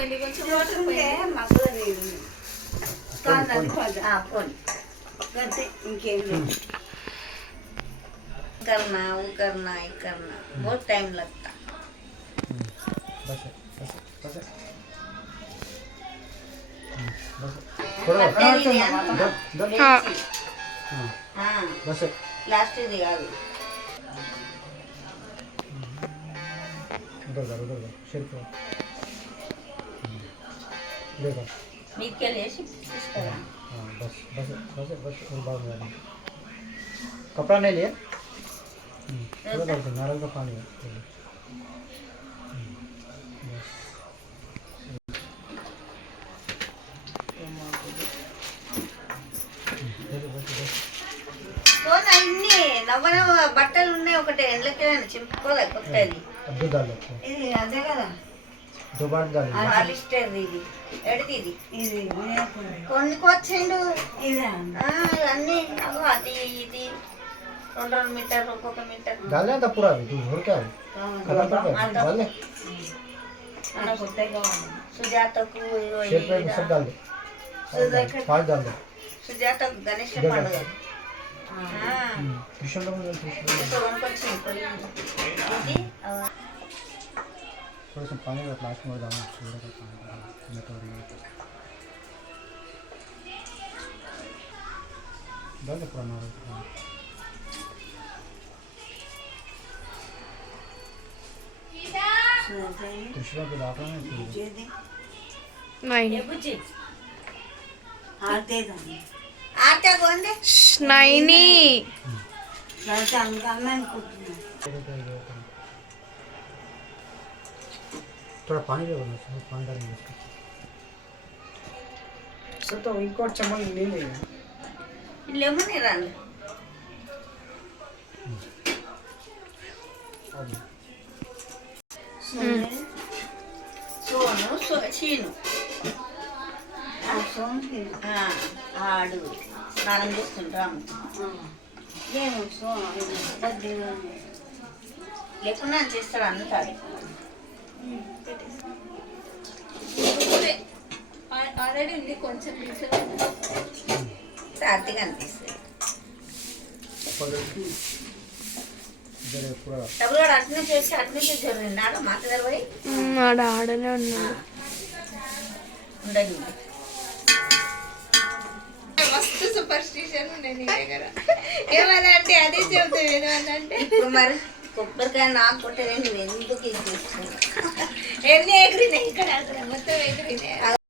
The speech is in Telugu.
పోయింది కొంచెం వాటర్ పోయింది మగ్గ నీళ్ళు పోనీ అంతే ఇంకేం లేదు करना वो करना ये करना बहुत टाइम लगता बस बस हाँ बस लास्ट दिया उधर शेर देखो मीट के लिए इसका हाँ बस बस बस बस और बात नहीं कपड़ा नहीं लिया नारियल का पानी है तो అన్ని నవ్వన బట్టలు ఉన్నాయి ఒకటి ఎండ్లకి చింపుకోలే కొత్తది అద్దు దాల్ ఇది అదే కదా दो बार डाल పాలిస్టర్ ఇది ఎడిది ఇది ఇది కొనుక్కొచ్చిండు ఇది అన్ని అగో అది ఇది 2 మీటర్ ఒక్కొక్క మీటర్ डालना था पूरा भी तू और क्या है खत्म कर दे डाल ले అన్న కొత్తగా సుజాతకు शेर पे सब डाल दे पाँच डाल दे సుజాతకు గణేష్ పండుగ कृष्ण लोग थोड़ा सा पानी का फ्लास्क में डालना थोड़ा सा पानी मैं तो डाल दे पूरा नारियल कृष्ण के दाता में नहीं आते आते कौन दे नहीं नहीं थोड़ा पानी दे बोलना सब पानी डालेंगे सर तो इनको चमन नहीं लेगा लेमन ही रन सोनू चीनू ఆడు స్నానం చేస్తుంటాం లేకుండా చేస్తాడు అంటాడు ఆల్రెడీ ఉంది కొంచెం సార్తిగా అనిపిస్తుంది డబ్బులు కూడా అట్నే చేసి అట్నే చేసి జరిగింది ఆడ మాట్లాడారు పోయి ఆడ ఆడనే ఉన్నాడు ఉండదు మస్తు సూపర్స్టిషన్ ఉన్నాయి నీ దగ్గర ఏమన్నా అంటే అదే చెబుతావు ఏమన్నా అంటే ఇప్పుడు మరి కొబ్బరికాయ నాకు కొట్టేది నువ్వు ఎందుకు ఇది చేస్తున్నావు ఎన్ని ఎగిరినాయి ఇక్కడ అక్కడ మొత్తం